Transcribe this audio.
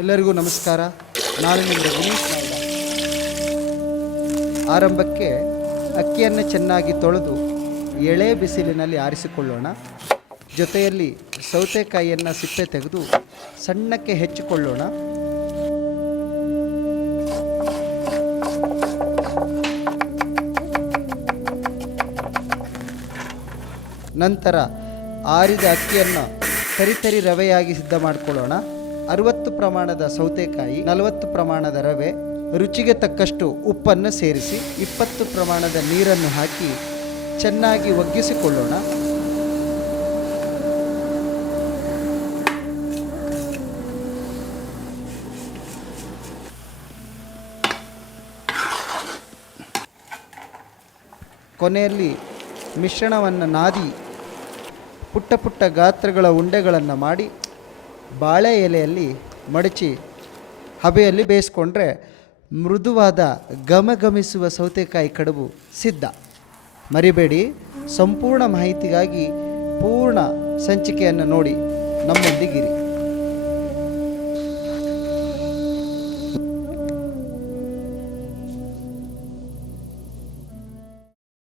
ಎಲ್ಲರಿಗೂ ನಮಸ್ಕಾರ. ನಾನು ನಿಮ್ಮ ಗುಣೇಶ್ ನಾಯ್ಡ. ಆರಂಭಕ್ಕೆ ಅಕ್ಕಿಯನ್ನು ಚೆನ್ನಾಗಿ ತೊಳೆದು ಎಳೆ ಬಿಸಿಲಿನಲ್ಲಿ ಆರಿಸಿಕೊಳ್ಳೋಣ. ಜೊತೆಯಲ್ಲಿ ಸೌತೆಕಾಯಿಯನ್ನು ಸಿಪ್ಪೆ ತೆಗೆದು ಸಣ್ಣಕ್ಕೆ ಹೆಚ್ಚಿಕೊಳ್ಳೋಣ. ನಂತರ ಆರಿದ ಅಕ್ಕಿಯನ್ನು ತರಿ ರವೆಯಾಗಿ ಸಿದ್ಧ ಮಾಡಿಕೊಳ್ಳೋಣ. 60 ಪ್ರಮಾಣದ ಸೌತೆಕಾಯಿ, 40 ಪ್ರಮಾಣದ ರವೆ, ರುಚಿಗೆ ತಕ್ಕಷ್ಟು ಉಪ್ಪನ್ನು ಸೇರಿಸಿ 20 ಪ್ರಮಾಣದ ನೀರನ್ನು ಹಾಕಿ ಚೆನ್ನಾಗಿ ಒಗ್ಗಿಸಿಕೊಳ್ಳೋಣ. ಕೊನೆಯಲ್ಲಿ ಮಿಶ್ರಣವನ್ನು ನಾದಿ ಪುಟ್ಟ ಪುಟ್ಟ ಗಾತ್ರಗಳ ಉಂಡೆಗಳನ್ನು ಮಾಡಿ ಬಾಳೆ ಎಲೆಯಲ್ಲಿ ಮಡಚಿ ಹಬೆಯಲ್ಲಿ ಬೇಯಿಸ್ಕೊಂಡ್ರೆ ಮೃದುವಾದ ಘಮಘಮಿಸುವ ಸೌತೆಕಾಯಿ ಕಡುಬು ಸಿದ್ಧ. ಮರಿಬೇಡಿ. ಸಂಪೂರ್ಣ ಮಾಹಿತಿಗಾಗಿ ಪೂರ್ಣ ಸಂಚಿಕೆಯನ್ನು ನೋಡಿ ನಮ್ಮೊಂದಿಗಿರಿ.